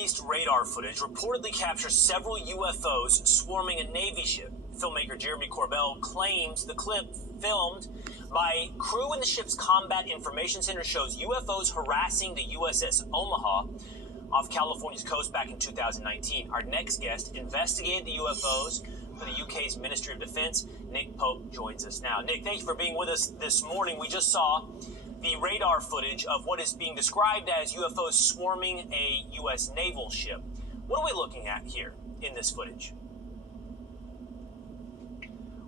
released radar footage reportedly captures several UFOs swarming a Navy ship. Filmmaker Jeremy Corbell claims the clip filmed by crew in the ship's Combat Information Center shows UFOs harassing the USS Omaha off California's coast back in 2019. Our next guest investigated the UFOs for the UK's Ministry of Defense. Nick Pope joins us now. Nick, thank you for being with us this morning. We just saw the radar footage of what is being described as UFOs swarming a U.S. naval ship. What are we looking at here in this footage?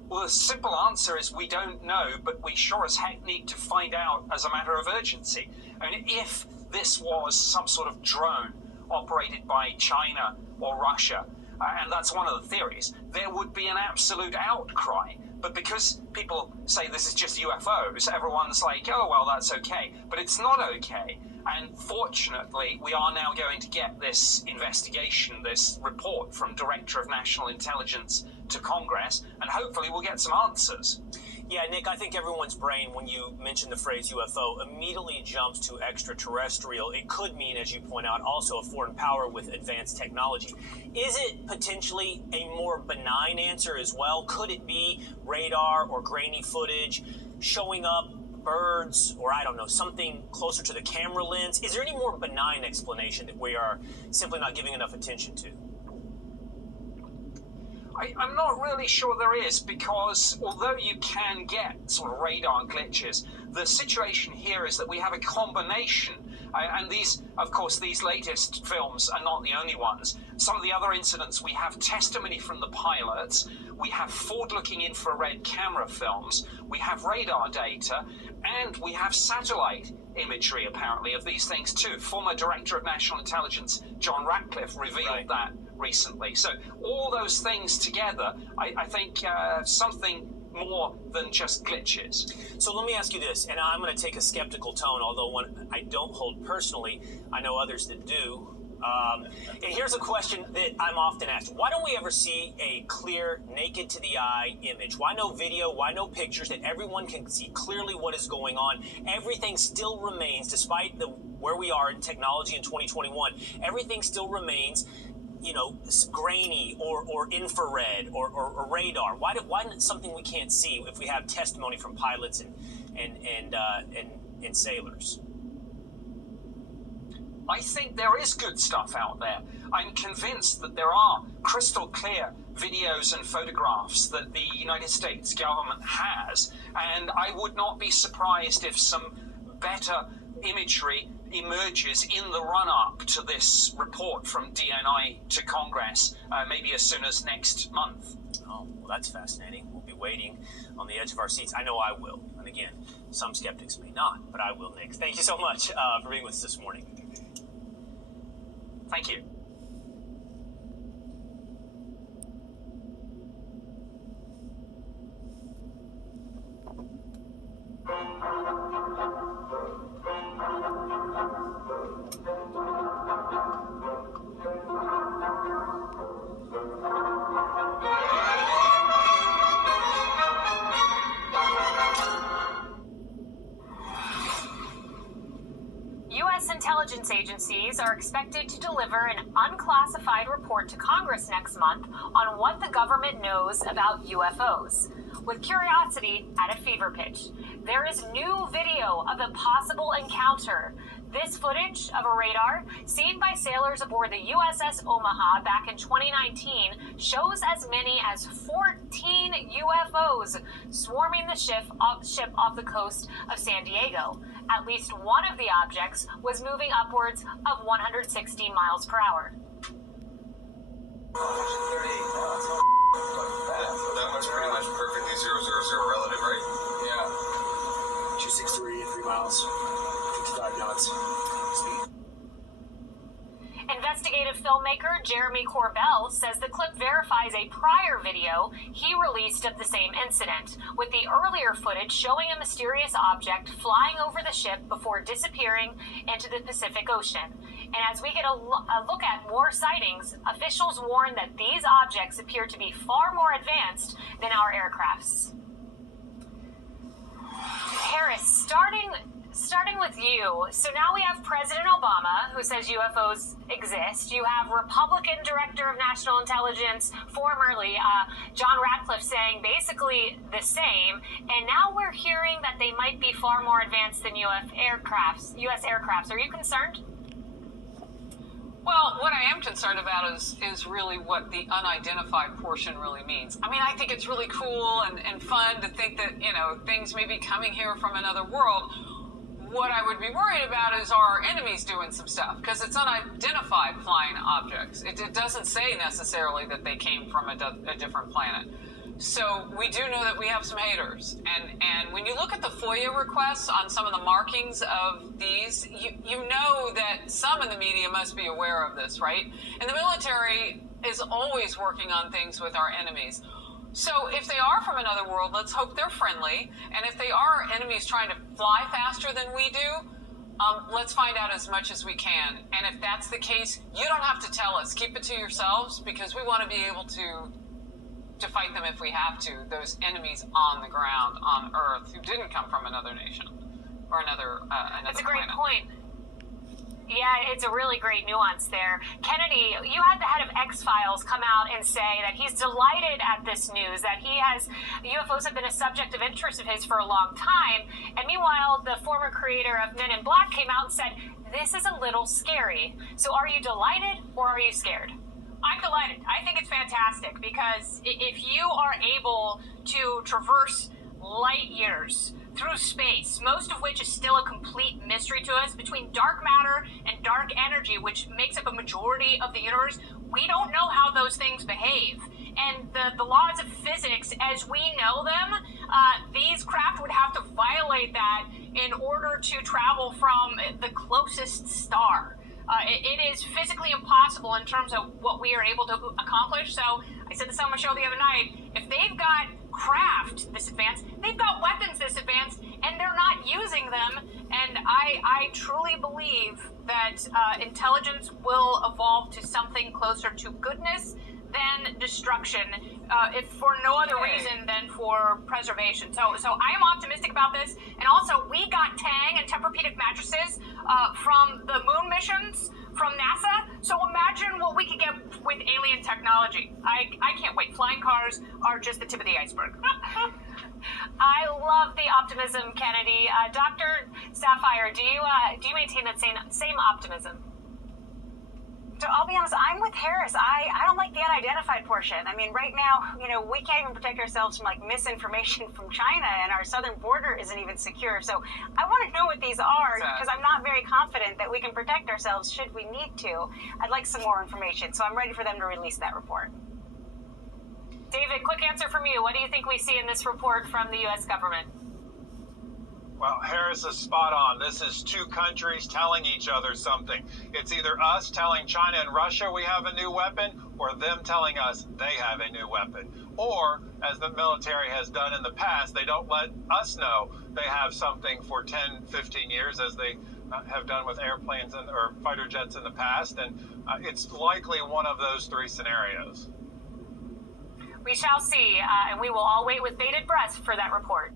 Well, the simple answer is we don't know, but we sure as heck need to find out as a matter of urgency. I mean, if this was some sort of drone operated by China or Russia, and that's one of the theories, there would be an absolute outcry. But because people say this is just UFOs, everyone's like, oh, well, that's okay. But it's not okay. And fortunately, we are now going to get this investigation, this report from Director of National Intelligence to Congress, and hopefully we'll get some answers. Yeah, Nick, I think everyone's brain, when you mention the phrase UFO, immediately jumps to extraterrestrial. It could mean, as you point out, also a foreign power with advanced technology. Is it potentially a more benign answer as well? Could it be radar or grainy footage showing up birds or, I don't know, something closer to the camera lens? Is there any more benign explanation that we are simply not giving enough attention to? I'm not really sure there is, because although you can get sort of radar glitches, the situation here is that we have a combination, and these, of course, these latest films are not the only ones. Some of the other incidents, we have testimony from the pilots, we have forward-looking infrared camera films, we have radar data, and we have satellite imagery, apparently, of these things too. Former Director of National Intelligence John Ratcliffe revealed that recently. So all those things together, I think something more than just glitches. So let me ask you this, and I'm going to take a skeptical tone, although one I don't hold personally. I know others that do. And here's a question that I'm often asked. Why don't we ever see a clear, naked to the eye image? Why no video? Why no pictures that everyone can see clearly what is going on? Everything still remains, despite where we are in technology in 2021, everything still remains, you know, grainy or infrared or radar. Why isn't it something we can't see if we have testimony from pilots and sailors? I think there is good stuff out there. I'm convinced that there are crystal clear videos and photographs that the United States government has, and I would not be surprised if some better imagery emerges in the run-up to this report from DNI to Congress, maybe as soon as next month. Oh, well, that's fascinating. We'll be waiting on the edge of our seats. I know I will. And again, some skeptics may not, but I will, Nick. Thank you so much for being with us this morning. Thank you. U.S. intelligence agencies are expected to deliver an unclassified report to Congress next month on what the government knows about UFOs. With curiosity at a fever pitch, there is new video of a possible encounter. This footage of a radar seen by sailors aboard the USS Omaha back in 2019 shows as many as 14 UFOs swarming the ship off the coast of San Diego. At least one of the objects was moving upwards of 160 miles per hour. That one's pretty much perfectly 000 relative, right? Yeah. 263, 3 miles, 55 knots. Speed. Investigative filmmaker Jeremy Corbell says the clip verifies a prior video he released of the same incident, with the earlier footage showing a mysterious object flying over the ship before disappearing into the Pacific Ocean. And as we get a look at more sightings, officials warn that these objects appear to be far more advanced than our aircrafts. Harris, starting Starting with you, so now we have President Obama, who says UFOs exist. You have Republican Director of National Intelligence, formerly John Ratcliffe, saying basically the same. And now we're hearing that they might be far more advanced than U.S. aircrafts. Are you concerned? Well, what I am concerned about is really what the unidentified portion really means. I mean, I think it's really cool and fun to think that, things may be coming here from another world. What I would be worried about is our enemies doing some stuff, because it's unidentified flying objects. It doesn't say necessarily that they came from a different planet. So we do know that we have some haters. And when you look at the FOIA requests on some of the markings of these, you know that some in the media must be aware of this, right? And the military is always working on things with our enemies. So if they are from another world, let's hope they're friendly. And if they are enemies trying to fly faster than we do, let's find out as much as we can. And if that's the case, you don't have to tell us. Keep it to yourselves, because we want to be able to fight them if we have to, those enemies on the ground, on Earth, who didn't come from another nation or another That's a great planet. point. Yeah, it's a really great nuance there. Kennedy, you had the head of X-Files come out and say that he's delighted at this news, that UFOs have been a subject of interest of his for a long time. And meanwhile, the former creator of Men in Black came out and said, this is a little scary. So are you delighted or are you scared? I'm delighted. I think it's fantastic, because if you are able to traverse light years through space, most of which is still a complete mystery to us, between dark matter and dark energy, which makes up a majority of the universe, we don't know how those things behave. And the laws of physics, as we know them, these craft would have to violate that in order to travel from the closest star. It is physically impossible in terms of what we are able to accomplish. So I said this on my show the other night, if they've got craft this advanced, they've got weapons this advanced, and they're not using them. And I truly believe that intelligence will evolve to something closer to goodness than destruction, if for no other reason than for preservation. So I am optimistic about this. And also, we got Tang and Tempur-Pedic mattresses from the moon missions from NASA. So imagine what we could get with alien technology. I can't wait. Flying cars are just the tip of the iceberg. I love the optimism, Kennedy. Dr. Sapphire, do you maintain that same optimism? So I'll be honest, I'm with Harris. I don't like the unidentified portion. I mean, right now, we can't even protect ourselves from misinformation from China, and our southern border isn't even secure. So I want to know what these are, because I'm not very confident that we can protect ourselves should we need to. I'd like some more information, so I'm ready for them to release that report. David, quick answer from you. What do you think we see in this report from the U.S. government? Well, Harris is spot on. This is two countries telling each other something. It's either us telling China and Russia we have a new weapon, or them telling us they have a new weapon. Or, as the military has done in the past, they don't let us know they have something for 10, 15 years, as they have done with airplanes or fighter jets in the past. And it's likely one of those three scenarios. We shall see, and we will all wait with bated breath for that report.